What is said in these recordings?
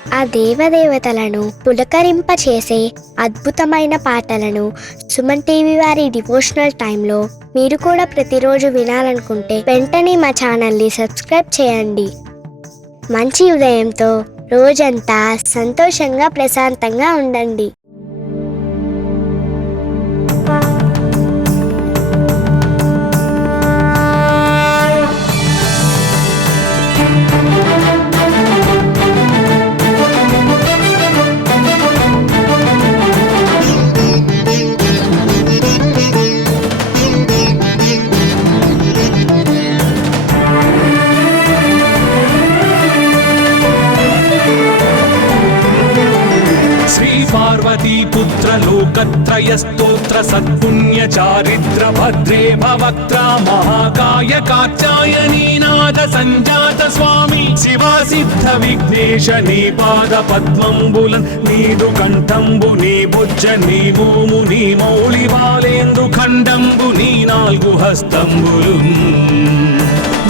ఆ దేవదేవతలను పులకరింపచేసే అద్భుతమైన పాటలను సుమన్ టీవీ వారి డివోషనల్ టైంలో మీరు కూడా ప్రతిరోజు వినాలనుకుంటే వెంటనే మా ఛానల్ని సబ్స్క్రైబ్ చేయండి. మంచి ఉదయంతో రోజంతా సంతోషంగా ప్రశాంతంగా ఉండండి. पार्वतीपुत्र लोकत्रयस्तोत्र सत्पुण्य चारित्र भद्रे भवक्त्रा महाकाय कात्यायनीनाथ संजात स्वामी शिवा सिद्ध विघ्नेश नी पाद पद्मंबुलन नीदु कंठंबु नी भुज नी भूमु नी मौళి బాలేందు ఖండంబు నీ నాలుగు హస్తంబులున్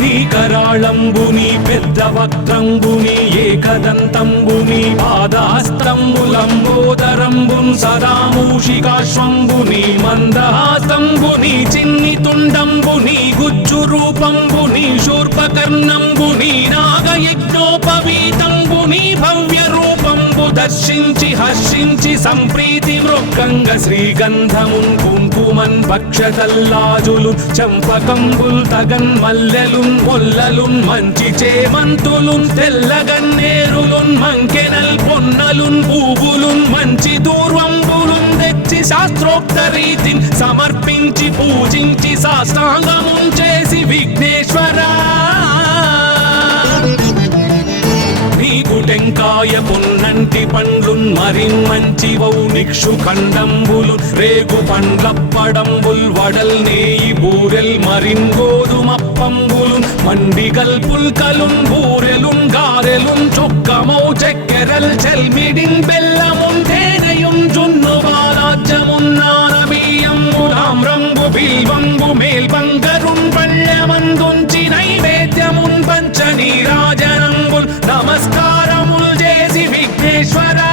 నీ కరాళంబుని పెద్ద వక్త్రంబుని ఏకదంతంబుని పాదహస్తంబులంబోదరంబున్ సదా మూషికాశ్వంబుని మందహాసంబుని చిన్ని తుండంబుని గుజ్జు రూపంబుని శూర్పకర్ణంబుని నాగయజ్ఞోపవీతంబుని భవ్య రూపంబు దర్శించి హర్షించి సంప్రీతి మృక్కంగ శ్రీగంధమున్ కుంకుమన్ పక్షతల్లాజులు చంపకంబుల్ తగన్ మల్లెలున్ మొల్లలున్ మంచి చేమంతులున్ తెల్లగన్నేరులున్ మంకెనల్ పొన్నలున్ పూవులున్ మంచి దూర్వంబులున్ తెచ్చి శాస్త్రోక్త రీతిని సమర్పించి పూజించి సాష్టాంగమున్ చేసి విఘ్నేశ్వరా టెంకాయ పొన్నంటి పండ్లున్ మరిన్ మంచివౌ నిక్షు ఖండంబులు రేగు పండ్లప్పడంబుల్ వడల్ నేయి బూరెల్ మరిన్ గోధుమప్పంబులు మండిగల్ పుల్కలున్ బూరెలున్ గారెలున్ చొక్కమౌ చెక్కెరల్ చెల్మిడిన్ బెల్లమున్ తేనెయున్ జున్ను బాలాజ్యమున్ నానబియ్యంబు తామ్రంబు బిల్వంబు మేల్బంగరున్ పళ్ళమందుంచి నైవేద్యమున్ పంచ నీరాజనంబుల్ నమస్కారముల్ చేసి విఘ్నేశ్వరా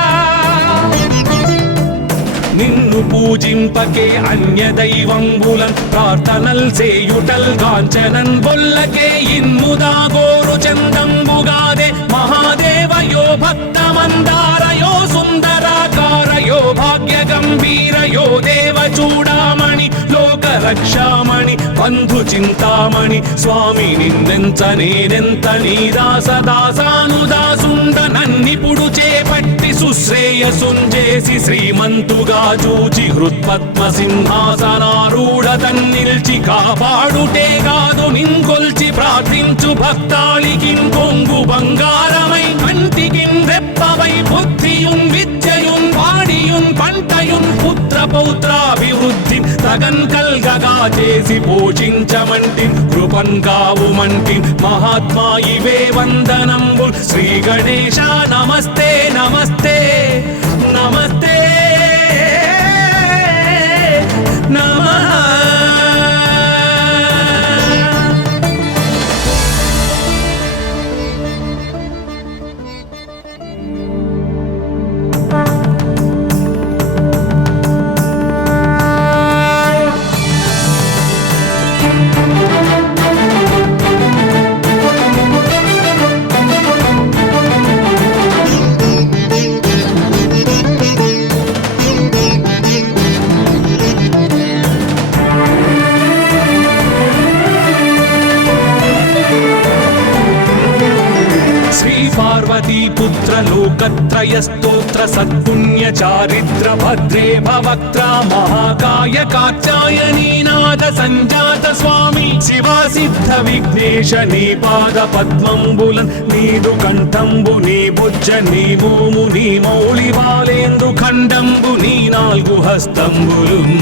నిన్ను పూజింపకే అన్య దైవంబులన్ ప్రార్థనల్ చేయుటల్ కాంచనన్ బొల్లకే ఇన్ముదా గోరు చందంబుగాదే మహాదేవయో భక్తమందారయో సుందరాకారయో భాగ్య గంభీరయో దేవ చూడామణి లోక రక్షామణి బంధు చింతామణి స్వామి నిన్నెంత నేనెంత నీ దాసదాసానుదాసుండ నన్నిపుడు చేపట్టి సుశ్రేయసుంజేసి శ్రీమంతుగా చూచి హృత్పద్మ సింహాసనారూఢ తన్నిల్చి కాపాడుటే కాదు నింకొల్చి ప్రార్థించు భక్తాళికిం కొంగు బంగారమై కంటికిం రెప్పవై బుద్ధియున్ విద్యయున్ వాడియున్ పంటయున్ పుత్ర పౌత్రాభివృద్ధి తగన్ కల్గగా చేసి పోషించమంటి కృపన్ కావుమంటి మహాత్మా ఇవే వందనంబుల్ శ్రీ గణేశ నమస్తే నమస్తే నమస్తే నమః. पार्वतीपुत्र लोकत्रयस्तोत्र सत्पुण्य चारित्र भद्रे भवक्त्रा महाकाय कात्यायनीनाथ संजात स्वामी शिवा सिद्ध विघ्नेश नी पाद पद्मंबुलन नीदु कंठंबु नी भुज नी भूमु नी मौళి బాలేందు ఖండంబు నీ నాలుగు హస్తంబులున్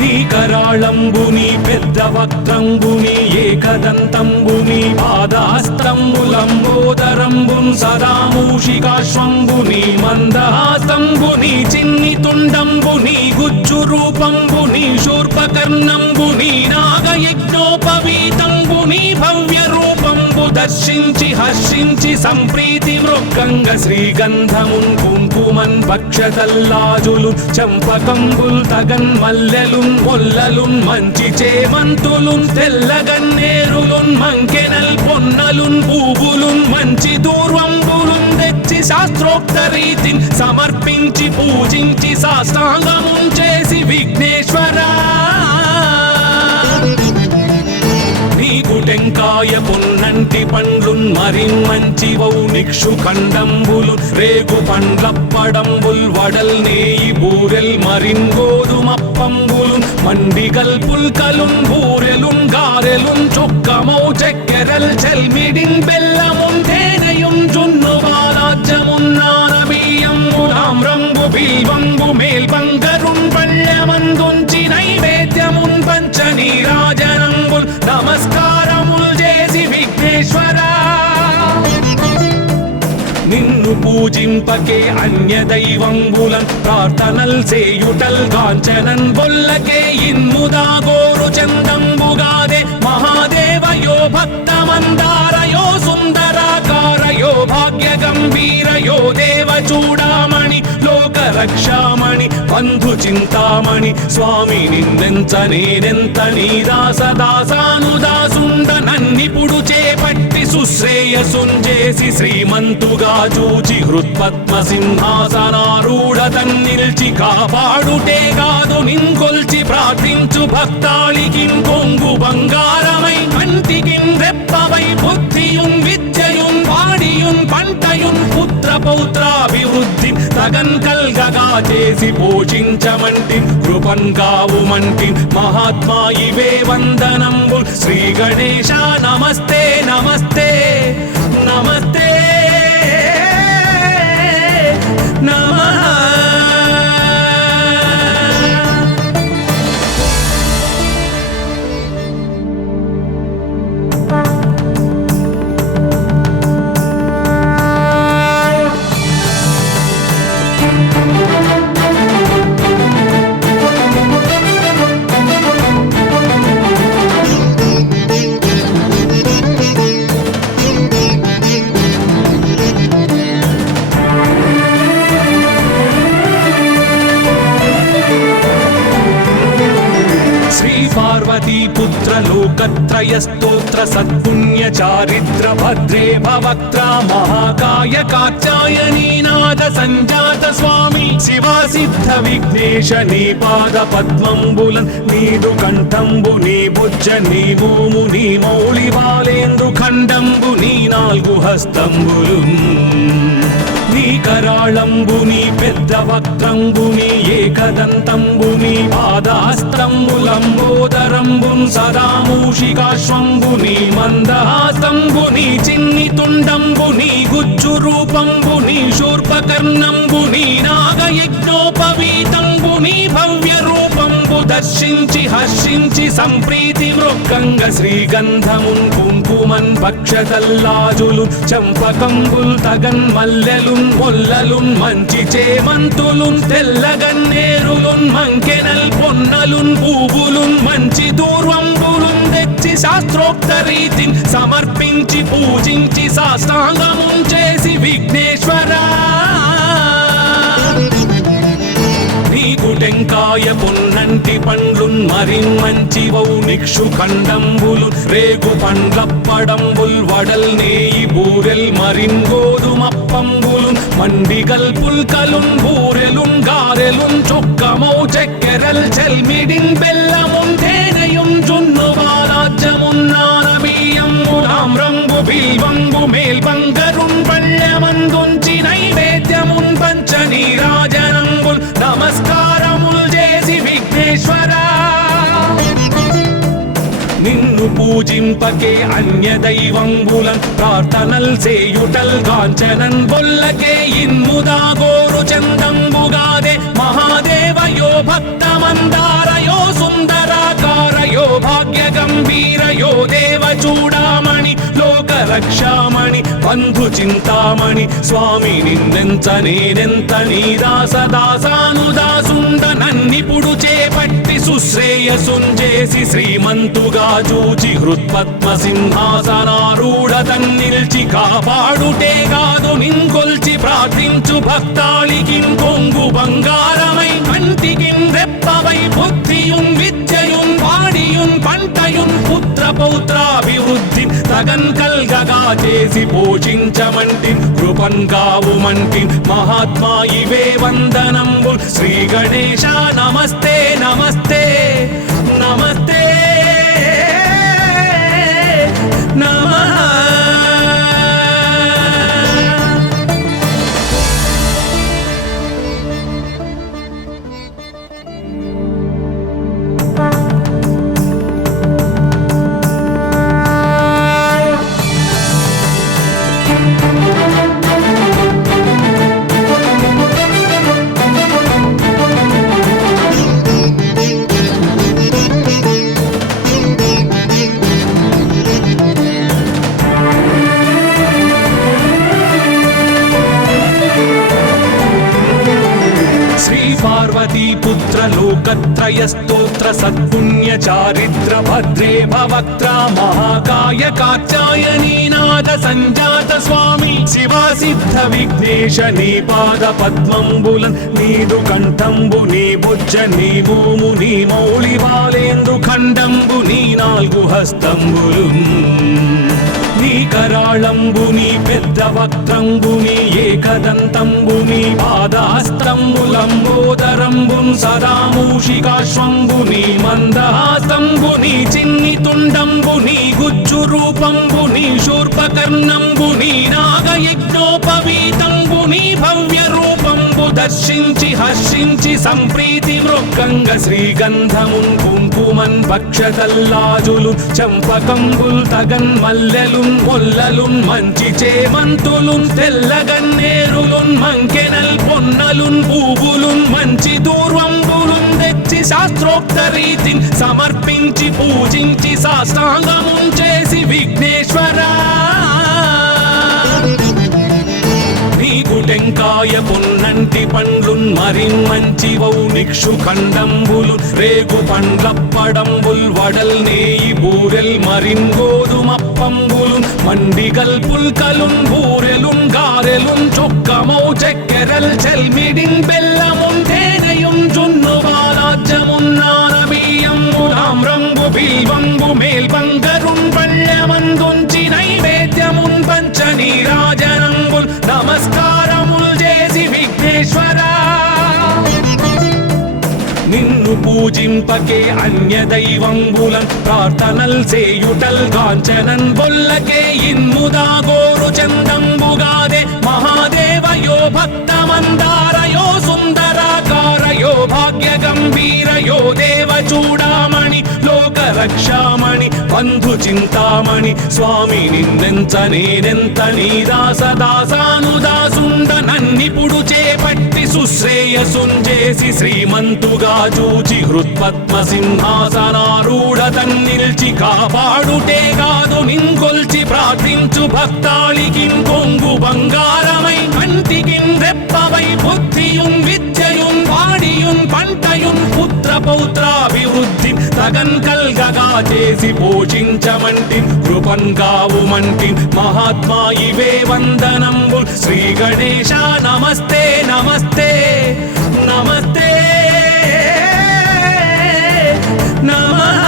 నీ కరాళంబుని పెద్ద వక్త్రంబుని ఏకదంతంబుని పాదహస్తంబులంబోదరంబున్ సదా మూషికాశ్వంబుని మందహాసంబుని చిన్ని తుండంబుని గుజ్జు రూపంబుని శూర్పకర్ణంబుని నాగయజ్ఞోపవీతంబుని భవ్య రూపం రూపంబు దర్శించి హర్షించి సంప్రీతి మృక్కంగ శ్రీగంధమున్ కుంకుమన్ భక్షతల్లాజులు చంపకంబుల్ తగన్ మల్లెలున్ మొల్లలున్ మంచి చేమంతులున్ తెల్లగన్నేరులున్ మంకెనల్ పొన్నలున్ పూవులున్ మంచి దూర్వంబులున్ తెచ్చి శాస్త్రోక్త రీతిని సమర్పించి పూజించి సాష్టాంగమున్ చేసి విఘ్నేశ్వరా నీకు టెంకాయ పొన్నంటి పండ్లున్ మరిన్మంచివౌ నిక్షు ఖండంబులు రేగు పండ్లప్పడంబుల్ వడల్ నేయి బూరెల్ మరిన్ గోధుమప్పంబులు మండిగల్ పుల్కలున్ బూరెలున్ గారెలున్ చొక్కమౌ చెక్కెరల్ చెల్మిడిన్ బెల్లమున్ తేనెయున్ జున్ను బాలాజ్యమున్ నానబియ్యంబులాం రంగు బిల్వంబు మేల్బంగరున్ పళ్ళెమందుంచి నైవేద్యమున్ పంచ నీరాజనంబుల్ నమస్కారముల్ చేసి విఘ్నేశ్వరా నిన్ను పూజింపకే అన్య దైవంబులన్ ప్రార్థనల్ సేయుటల్ కాంచనన్ బొల్లకే ఇన్ముదా గోరు చందంబుగాదే మహాదేవయో భక్తమందారయో సుందరాకారయో భాగ్య గంభీరయో దేవ చూడామణి లోక రక్షామణి బంధు చింతామణి స్వామి నిన్నెంత నేనెంత నీ దాసదాసానుదాసుండ నన్నిపుడు చేపట్టి సుశ్రేయసుంజేసి శ్రీమంతుగా చూచి హృత్పద్మ సింహాసనారూఢ తన్నిల్చి కాపాడుటే కాదు నింకొల్చి ప్రార్థించు భక్తాళికిన్ కొంగు బంగారమై కంటికిన్ రెప్పవై బుద్ధియున్ విద్యయున్ వాడియున్ పంటయున్ పుత్ర పౌత్రాభివృద్ధి తగన్ కల్గగా చేసి పోషించమంటి కృపన్ కావుమంటి మహాత్మా ఇవే వందనంబు శ్రీ గణేశ నమస్తే నమస్తే నమస్తే నమః पुत्र लोकत्रय स्तोत्र सत्पुण्य चारित्र भद्रे भवक्त्रा महाकाय कात्यायनी नाद संजात स्वामी शिवा सिद्ध विघ्नेश नी पाद पद्मंबुलन नीदु कंठंबु नी भुज नी भूमु नी मौళి బాలేంద్రు ఖండంబు నీ నాలుగు హస్తంబులు నీ కరాళంబు నీ పెద్ద వక్త్రంబు నీ ఏకదంతంబు నీ పాదహస్తంబులంబోదరంబున్ సదా మూషికాశ్వంబు నీ మందహాస్తంబు నీ చిన్ని తుండంబు నీ గుజ్జు రూపంబు నీ శూర్పకర్ణంబు నీ నాగయజ్ఞోపవీతంబు నీ భవ్య రూపంబు దర్శించి హర్షించి సంప్రీతి మృక్కంగ శ్రీగంధమున్ కుంకుమన్ భక్షతల్లాజులు చంపకంబుల్ తగన్ మల్లెలున్ మొల్లలున్ మంచి చేమంతులున్ తెల్లగన్నేరులున్ మంకెనల్ పొన్నలున్ పూవులున్ మంచి దూర్వంబులున్ తెచ్చి శాస్త్రోక్త రీతిని సమర్పించి పూజించి సాష్టాంగమున్ చేసి విఘ్నేశ్వరా నీకు టెంకాయ పొన్నంటి పండ్లున్ మరిన్మంచివౌ నిక్షు ఖండంబులు రేగు పండ్లప్పడంబుల్ వడల్ నేయి బూరెల్ మరిన్ గోధుమప్పంబులు మండిగల్ పుల్కలున్ బూరెలున్ గారెలున్ చొక్కమౌ చెక్కెరల్ చెల్మిడిన్ బెల్లమున్ తేనెయున్ జున్ను బాలాజ్యమున్ నానబియ్యంబులాం రంగు బిల్వంబు మేల్బంగరున్ పళ్ళెమందుంచి నైవేద్యమున్ పంచ నీరాజనంబుల్ నమస్కారముల్ చేసి విఘ్నేశ్వరా నిన్ను పూజింపకే అన్య దైవంబులన్ ప్రార్థనల్ సేయుటల్ కాంచనన్ బొల్లకే ఇన్ముదా గోరు చందంబుగాదే మహాదేవయో భక్తమందారయో సుందరాకారయో భాగ్య గంభీరయో దేవ చూడామణి లోక రక్షామణి బంధు చింతామణి స్వామి నిన్నెంత నేనెంత నీ దాసదాసానుదాసుండ నన్నిపుడు చేపట్టి సుశ్రేయసుంజేసి శ్రీమంతుగా చూచి హృత్పద్మ సింహాసనారూఢ తన్నిల్చి కాపాడుటే కాదు నింకొల్చి ప్రార్థించు భక్తాళికి కొంగు బంగారమై కంటికి రెప్పవై బుద్ధియున్ విద్యయున్ వాడియున్ పంటయున్ పుత్ర పౌత్రాభివృద్ధి తగన్ కల్గగా చేసి పోషించమంటి కృపన్ కావుమంటి మహాత్మా ఇవే వందనంబుల్ శ్రీ గణేశ నమస్తే నమస్తే నమస్తే నమః. पुत्र लोकत्रय स्तोत्र सत्पुण्य चारित्र भद्रे भवक्त्रा महाकाय कात्यायनी नाद संजात स्वामी शिवा सिद्ध विघ्नेश नी पाद पद्मंबुलन नीदु कंठंबु नी बुज्ज नी भूमु नी मौళి బాలేంద్రు ఖండంబు నీ నాలుగు హస్తంబులున్ నీ కరాళంబుని పెద్ద వక్త్రంబుని ఏకదంతంబుని పాదహస్తంబులంబోదరంబున్ సదా మూషికాశ్వంబుని మందహాసంబుని చిన్ని తుండంబుని గుజ్జు రూపంబుని శూర్పకర్ణంబుని నాగయజ్ఞోపవీతంబుని భవ్య రూపంబు దర్శించి హర్షించి సంప్రీతి మృక్కంగ శ్రీగంధమున్ కుంకుమన్ భక్షతల్లాజులు చంపకంబుల్ తగన్ మల్లెలున్ మొల్లలున్ మంచి చేమంతులున్ తెల్లగన్నేరులున్ మంకెనల్ పొన్నలున్ పూవులున్ మంచి దూర్వంబులున్ తెచ్చి శాస్త్రోక్త రీతిని సమర్పించి పూజించి సాష్టాంగమున్ చేసి విఘ్నేశ్వరా నీకు టెంకాయ పొన్నంటి పండ్లున్ మరిన్మంచివౌ నిక్షు ఖండంబులు రేగు పండ్లప్పడంబుల్ వడల్ నేయి బూరెల్ మరిన్ గోధుమప్పంబులు మండిగల్ పుల్కలున్ బూరెలున్ గారెలున్ చొక్కమౌ చెక్కెరల్ చెల్మిడిన్ బెల్లమున్ తేనెయున్ జున్ను బాలాజ్యమున్ నానబియ్యంబులాం రంగు బిల్వంబు మేల్బంగరున్ పళ్ళమందుంచి నైవేద్యమున్ పంచ నీరాజనంబుల్ నమస్కారముల్ చేసి విఘ్నేశ్వరా నిన్ను పూజింపకే అన్య దైవంబులన్ ప్రార్థనల్ సేయుటల్ కాంచనన్ బొల్లకే ఇన్ముదా గోరు చందంబుగాదే మహాదేవయో భక్తమందారయో సుందరాకారయో భాగ్య గంభీరయో దేవ చూడామణి లోక రక్షామణి బంధు చింతామణి స్వామి నిన్నెంత నేనెంత నీ దాసదాసానుదాసుండ నన్నిపుడు చేపట్టి సుశ్రేయసుంజేసి శ్రీమంతుగా చూచి హృత్పద్మ సింహాసనారూఢ తన్నిల్చి కాపాడుటే కాదు నింకొల్చి ప్రార్థించు భక్తాళికి కొంగు బంగారమై కంటికి రెప్పవై బుద్ధియున్ విద్యయున్ వాడియున్ పంటయున్ పుత్ర పౌత్రాభివృద్ధి తగన్ కల్గగా చేసి పోషించమంటి కృపన్ కావుమంటి మహాత్మా ఇవే వందనంబుల్ శ్రీ గణేశ నమస్తే నమస్తే నమస్తే నమః.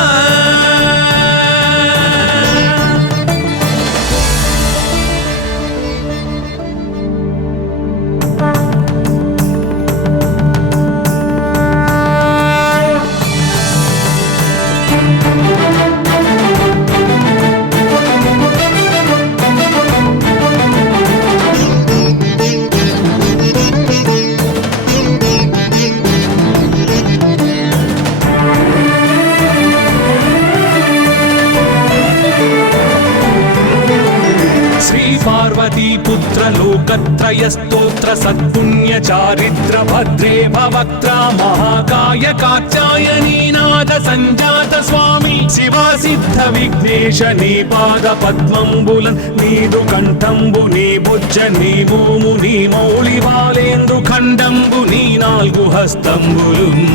पुत्र लोकत्रय स्तोत्र सत्पुण्य चारित्र भद्रे भवक्त्रा महाकाय कात्यायनी नाद संजात स्वामी शिवा सिद्ध विघ्नेश नी पाद पद्मंबुलन नीदु कंठंबु नी बुज्ज नी भूमु नी मौళి బాలేంద్రు ఖండంబు నీ నాలుగు హస్తంబులున్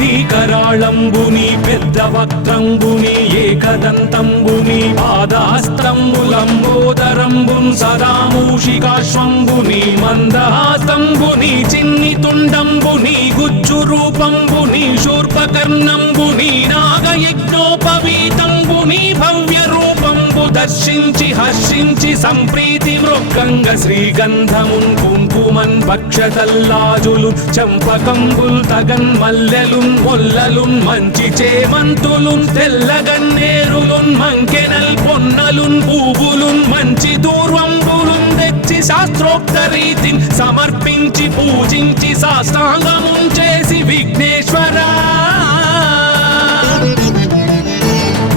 నీ కరాళంబుని పెద్ద వక్త్రంబుని ఏకదంతంబుని పాదాస్తంబులంబోదరంబున్ సదా మూషికాశ్వంబుని మందహాసంబుని చిన్ని తుండంబుని గుజ్జు రూపంబుని శూర్పకర్ణంబుని నాగయజ్ఞోపవీతంబుని భవ్య రూపంబు దర్శించి హర్షించి సంప్రీతి మృక్కంగ శ్రీగంధమున్ కుంకుమన్ భక్షతల్లాజులు చంపకంబుల్ తగన్ మల్లెలున్ మొల్లలున్ మంచి చేమంతులున్ తెల్లగన్నేరులున్ మంకెనల్ పొన్నలున్ పూవులున్ మంచి దూర్వంబులున్ తెచ్చి శాస్త్రోక్త రీతిని సమర్పించి పూజించి సాష్టాంగమున్ చేసి విఘ్నేశ్వరా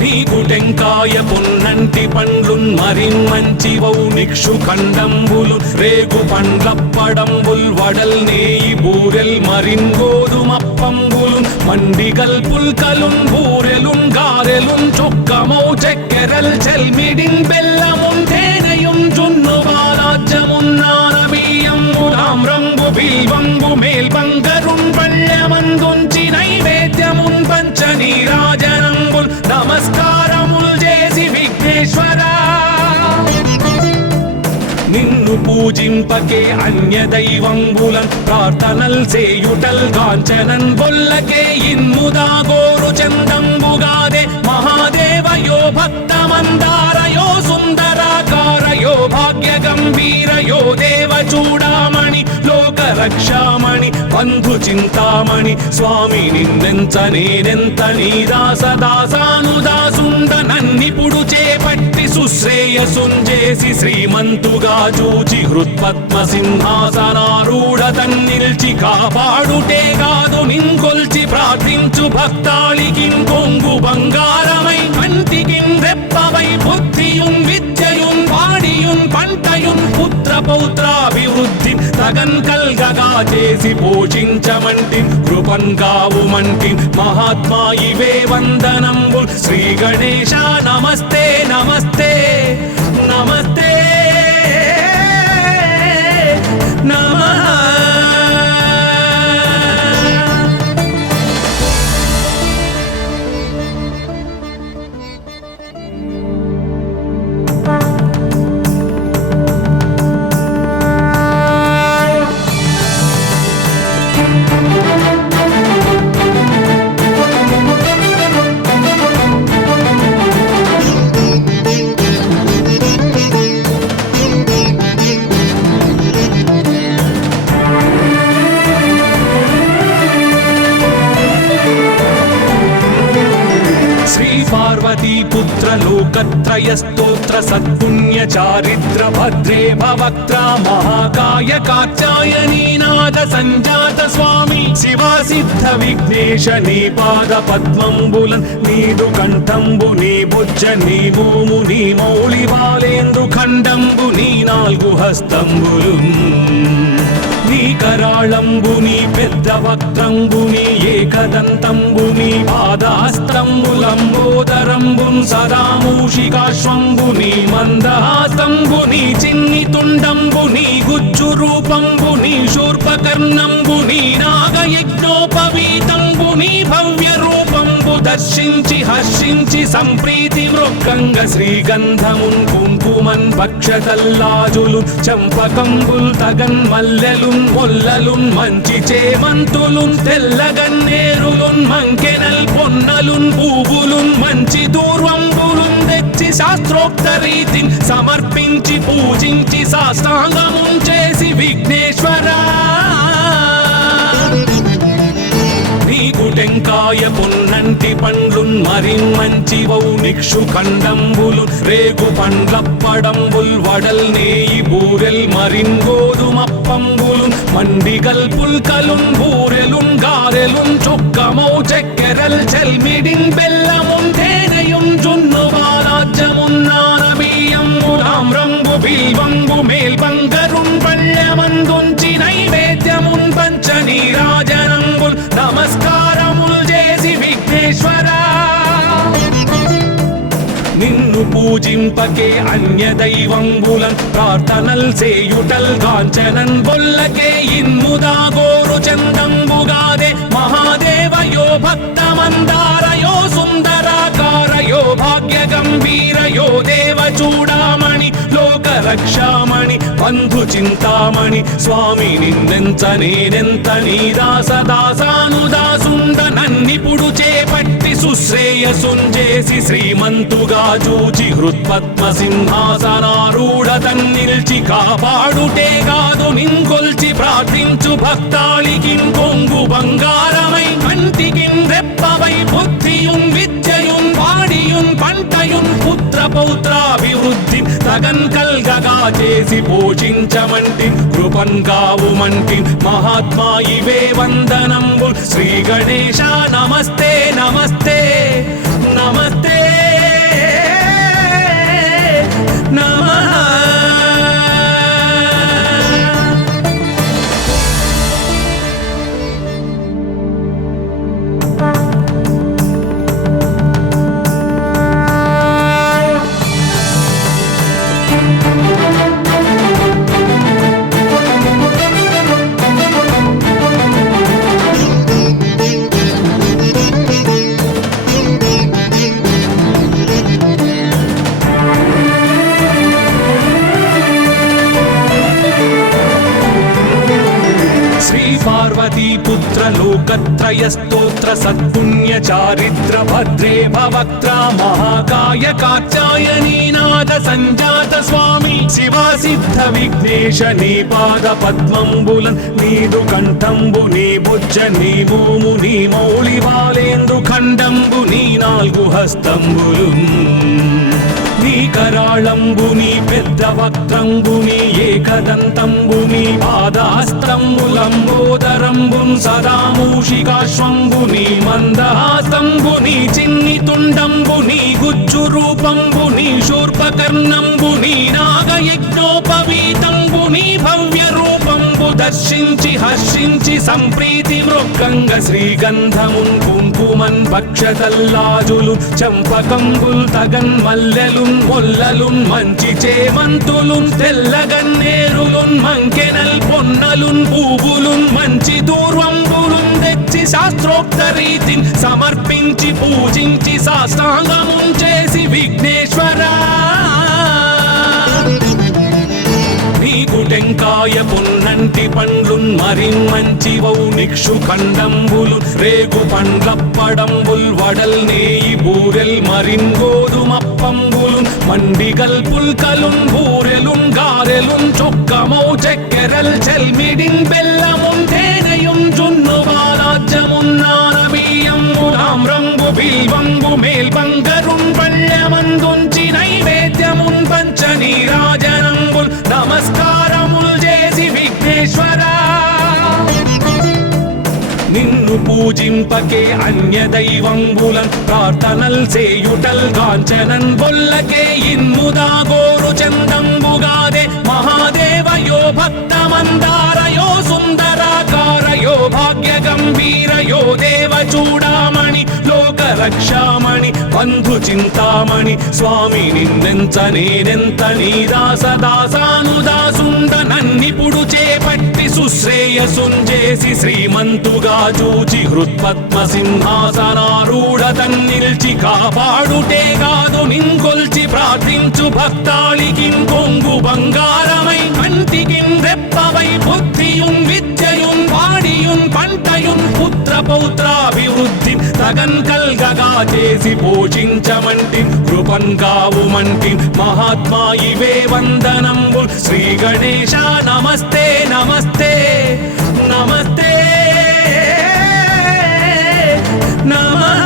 నీకు టెంకాయ పొన్నంటి పండ్లున్ మరిన్ మంచివౌ నిక్షు ఖండంబులు రేగు పండ్లప్పడంబుల్ వడల్ నేయి బూరెల్ మరిన్ గోధుమప్పంబులు మండిగల్ పుల్కలున్ బూరెలున్ గారెలున్ చొక్కమౌ చెక్కెరల్ చెల్మిడిన్ బెల్లమున్ తేనెయున్ జున్ను బాలాజ్యమున్ నానబియ్యంబులాం రంగు బిల్వంబు మేల్బంగరున్ పళ్ళమందుంచి నైవేద్యమున్ పంచ నీరాజనంబుల్ నమస్కారముల్ చేసి విఘ్నేశ్వరా నిన్ను పూజింపకే అన్య దైవంబులన్ ప్రార్థనల్ సేయుటల్ కాంచనన్ బొల్లకే ఇన్ముదా గోరు చందంబుగాదే మహాదేవయో భక్తమందారయో సుందరాకారయో భాగ్య గంభీరయో దేవ చూడామణి లోక రక్షామణి బంధు చింతామణి స్వామి నిన్నెంత నేనెంత నీ దాసదాసానుదాసుండ నన్నిపుడు చేపట్టి సుశ్రేయసుంజేసి శ్రీమంతుగా చూచి హృత్పద్మ సింహాసనారూఢ తన్నిల్చి కాపాడుటే కాదు నింకొల్చి ప్రార్థించు భక్తాళికిన్ కొంగు బంగారమై కంటికిన్ రెప్పవై బుద్ధియున్ విద్యయున్ పాడియున్ పంటయున్ పుత్ర పౌత్రాభివృద్ధి తగన్ కల్గగా చేసి పోషించమంటి కృపన్ కావుమంటి మహాత్మా ఇవే వందనంబు శ్రీ గణేశ నమస్తే నమస్తే నమస్తే నమః पुत्र लोकत्रय स्तोत्र सत्पुण्य चारिद्र भद्रे भवक्त्रा महाकाय कात्यायनी नाद संजात स्वामी शिवा सिद्ध विघ्नेश नी पाद पद्मंबुलन् नीदु कंठंबु नी बुज्ज नी भूमु नी मौळि बालेंद्रु खंडंबु नी नाल्गु हस्तंबुलुन् నీ కరాళంబుని పెద్ద వక్త్రంబుని ఏకదంతంబుని పాదాస్తంబులంబోదరంబున్ సదా మూషికాశ్వంబుని మందహాసంబుని చిన్ని తుండంబుని గుజ్జు రూపంబుని శూర్పకర్ణంబుని నాగయజ్ఞోపవీతంబుని భవ్య రూపంబు దర్శించి హర్షించి సంప్రీతి మృక్కంగ శ్రీగంధమున్ కుంకుమన్ భక్షతల్లాజులు చంపకంబుల్ తగన్ మల్లెలున్ మొల్లలున్ మంచి చేమంతులున్ తెల్లగన్నేరులున్ మంకెనల్ పొన్నలున్ పూవులున్ మంచి దూర్వంబులున్ తెచ్చి శాస్త్రోక్త రీతిని సమర్పించి పూజించి సాష్టాంగమున్ చేసి విఘ్నేశ్వరా నీకు టెంకాయ పొన్నంటి పండ్లున్ మరిన్ మంచివౌ నిక్షు ఖండంబులు రేగు పండ్లప్పడంబుల్ వడల్ నేయి బూరెల్ మరిన్ గోధుమప్పంబులు మండిగల్ పుల్కలున్ బూరెలున్ గారెలున్ చొక్కమౌ చెక్కెరల్ చెల్మిడిన్ బెల్లమున్ తేనెయున్ జున్ను బాలాజ్యమున్ నానబియ్యంబులాం రంగు బిల్వంబు మేల్బంగరున్ పళ్ళమందుంచి నైవేద్యమున్ పంచ నీరాజనంబుల్ నమస్కారముల్ చేసి విఘ్నేశ్వరా నిన్ను పూజింపకే అన్య దైవంబులన్ ప్రార్థనల్ సేయుటల్ కాంచనన్ బొల్లకే ఇన్ముదాగోరు చందంబుగాదే మహాదేవయో భక్తమందారయో సుందరాకారయో భాగ్య గంభీరయో దేవ చూడామణి లోక రక్షామణి బంధు చింతామణి స్వామి నిన్నెంత నేనెంత నీ దాసదాసానుదాసుండ నన్నిపుడు చేపట్టి సుశ్రేయసుంజేసి శ్రీమంతుగా చూచి హృత్పద్మ సింహాసనారూఢ తన్నిల్చి కాపాడుటే కాదు నింకొల్చి ప్రార్థించు భక్తాళికిన్ కొంగు బంగారమై కంటికిన్ రెప్పవై బుద్ధియున్ విద్యయున్ వాడియున్ పంటయున్ పుత్ర పౌత్రాభివృద్ధి తగన్ కల్గగా చేసి పోషించమంటి కృపన్ కావుమంటి మహాత్మా ఇవే వందనంబు శ్రీ గణేశ నమస్తే నమస్తే నమస్తే నమః. పార్వతీపుత్ర లోకత్రయ స్తోత్ర సత్పుణ్య చారిత్ర భద్రే భవక్త్ర మహాకాయ కాత్యాయనీనాథ సంజాత స్వామి శివా సిద్ధ విఘ్నేశ నీ పాద పద్మంబులన్ నీదు కంఠంబు నీ బుజ్జ నీ మోము నీ మౌళి వాలేందు ఖండంబు నీ నాలుగు హస్తంబులు నీ కరాళంబు నీ పెద్ద వక్త్రంబు నీ ఏకదంతంబు నీ పాదహస్తంబులంబోదరంబున్ సదా మూషికాశ్వంబు నీ మందహాసంబు నీ చిన్ని తుండంబు నీ గుజ్జు రూపంబు నీ శూర్పకర్ణంబు నీ నాగయజ్ఞోపవీతంబు నీ భవ్య రూపంబు దర్శించి హర్షించి సంప్రీతి మృక్కంగ శ్రీగంధమున్ కుంకుమన్ భక్షతల్లాజులు చంపకంబుల్ తగన్ మల్లెలున్ మొల్లలున్ మంచి చేమంతులున్ తెల్లగన్నేరులున్ మంకెనల్ పొన్నలున్ పూవులున్ మంచి దూర్వంబులున్ తెచ్చి శాస్త్రోక్త రీతిని సమర్పించి పూజించి సాష్టాంగమున్ చేసి విఘ్నేశ్వరా నీకు టెంకాయ పొన్నంటి పండ్లున్ మరిన్మంచివౌ నిక్షు ఖండంబులు రేగు పండ్లప్పడంబుల్ వడల్ నేయి బూరెల్ మరిన్ గోధుమప్పంబులు మండిగల్ పుల్కలున్ బూరెలున్ గారెలున్ చొక్కమౌ చెక్కెరల్ చెల్మిడిన్ బెల్లమున్ తేనెయున్ జున్ను బాలాజ్యమున్ నానబియ్యంబు తామ్రంబు బిల్వంబు మేల్బంగరున్ పళ్ళమందుంచి నైవేద్యమున్ పంచ నీరాజనంబుల్ నమస్కారముల్ చేసి విఘ్నేశ్వరా నిన్ను పూజింపకే అన్య దైవంబులన్ ప్రార్థనల్ సేయుటల్ కాంచనన్ బొల్లకే ఇన్ముదాగోరు చందంబుగాదే మహాదేవయో భక్తమందారయో సుందరాకారయో భాగ్య గంభీరయో దేవ చూడామణి లోక రక్షామణి బంధు చింతామణి స్వామి నిన్నెంత నేనెంత నీ దాసదాసానుదాసుండ నన్నిపుడు చేపట్టి సుశ్రేయసుంజేసి శ్రీమంతుగా చూచి హృత్పద్మ సింహాసనారూఢ తన్నిల్చి కాపాడుటే కాదు నింకొల్చి ప్రార్థించు భక్తాళికిన్ కొంగు బంగారమై కంటికిన్ రెప్పవై బుద్ధియున్ విద్యయున్ వాడియున్ పంటయున్ పుత్ర పౌత్రాభివృద్ధి తగన్ కల్గగా చేసి పోషించమంటి కృపన్ కావుమంటి మహాత్మా ఇవే వందనంబు శ్రీ గణేశ నమస్తే నమస్తే నమస్తే నమః.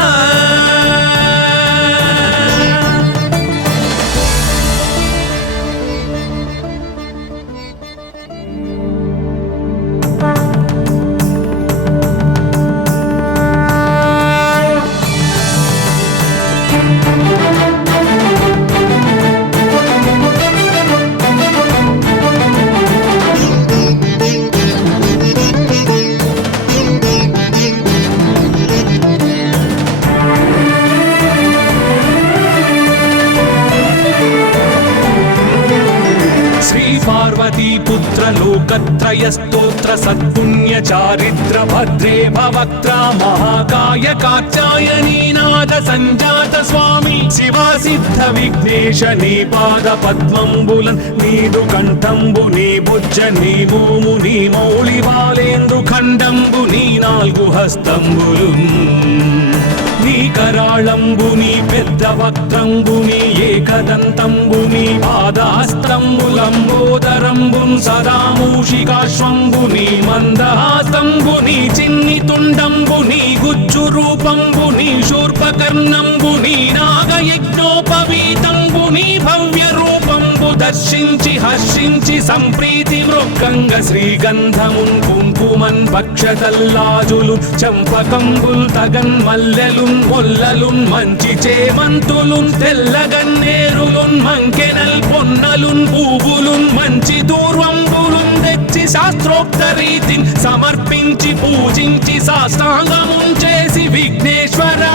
पार्वती पुत्र लोकत्रय स्तोत्र सत्पुण्य चारित्र भद्रे भवक्त्रा महाकाय कात्यायनी नाद संजात स्वामी शिवा सिद्ध विघ्नेश नी पाद पद्मंबुलन नीदु कंठंबु नी भुज नी भूमु नी मौళి బాలేంద్రు ఖండంబు నీ నాలుగు హస్తంబులున్ నీ కరాళంబు నీ పెద్ద వక్త్రంబు నీ ఏకదంతంబు నీ పాదహస్తంబులంబోదరంబున్ సదా మూషికాశ్వంబు నీ మందహాస్తంబు నీ చిన్ని తుండంబు నీ గుజ్జు రూపంబు నీ శూర్పకర్ణంబు నీ నాగయజ్ఞోపవీతంబు నీ భవ్య రూపంబు దర్శించి హర్షించి సంప్రీతి మృక్కంగ శ్రీగంధమున్ కుంకుమన్ భక్షతల్లాజులు చంపకంబుల్ తగన్ మల్లెలున్ మొల్లలున్ మంచి చేమంతులున్ తెల్లగన్నేరులున్ మంకెనల్ పొన్నలున్ పూవులున్ మంచి దూర్వంబులున్ తెచ్చి శాస్త్రోక్త రీతిని సమర్పించి పూజించి సాష్టాంగమున్ చేసి విఘ్నేశ్వరా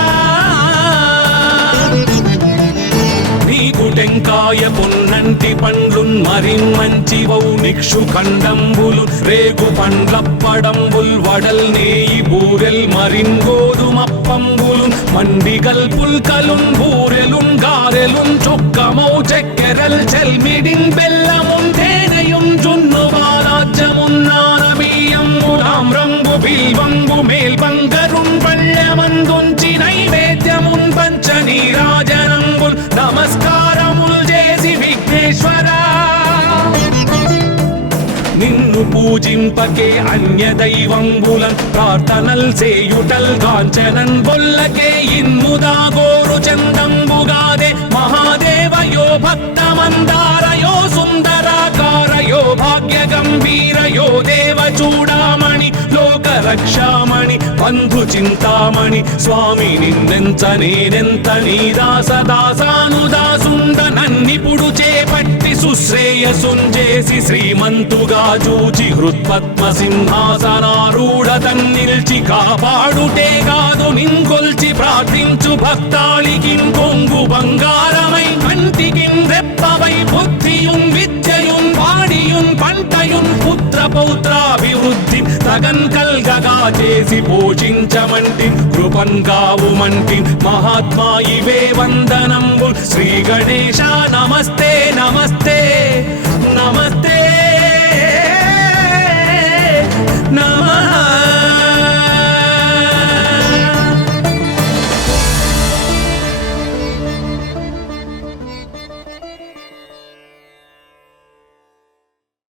నీకు టెంకాయ పొన్నంటి పండ్లున్ మరి మంచివౌ నిక్షు ఖండంబులు రేగు పండ్లప్పడంబుల్ వడల్ నేయి బూరెల్ మరిన్ గోధుమప్పంబులు మండిగల్ పుల్కలున్ బూరెలున్ గారెలున్ చొక్కమౌ చెక్కెరల్ చెల్మిడిన్ బెల్లమున్ తేనెయున్ జున్ను బాలాజ్యమున్ నానబియ్యంబు తామ్రంబు బిల్వంబు మేల్బంగరున్ పళ్ళెమందుంచి నైవేద్యమున్ పంచ నీరాజనంబుల్ నమస్కారముల్ చేసి విఘ్నేశ్వరా నిన్ను పూజింపకే అన్య దైవంబులన్ ప్రార్థనల్ సేయుటల్ కాంచనన్ బొల్లకే ఇన్ముదా గోరు చందంబుగాదే మహాదేవయో భక్తమందారయో సుందరాకారయో భాగ్య గంభీరయో దేవ చూడామణి లోక రక్షామణి బంధు చింతామణి స్వామి నిన్నెంత నేనెంత నీ దాసదాసానుదాసుండ నన్నిపుడు చేపట్టి సుశ్రేయసుంజేసి శ్రీమంతుగా చూచి హృత్పద్మ సింహాసనారూఢ తన్నిల్చి కాపాడుటే కాదు నింకొల్చి ప్రార్థించు భక్తాళికిన్ కొంగు బంగారమై కంటికిన్ రెప్పవై బుద్ధియున్ విద్యయున్ వాడియున్ పంటయున్ పుత్ర పౌత్రాభివృద్ధి తగన్ కల్గగా చేసి పోషించమంటి కృపన్ కావుమంటి మహాత్మా ఇవే వందనంబుల్ శ్రీ గణేశ నమస్తే నమస్తే నమస్తే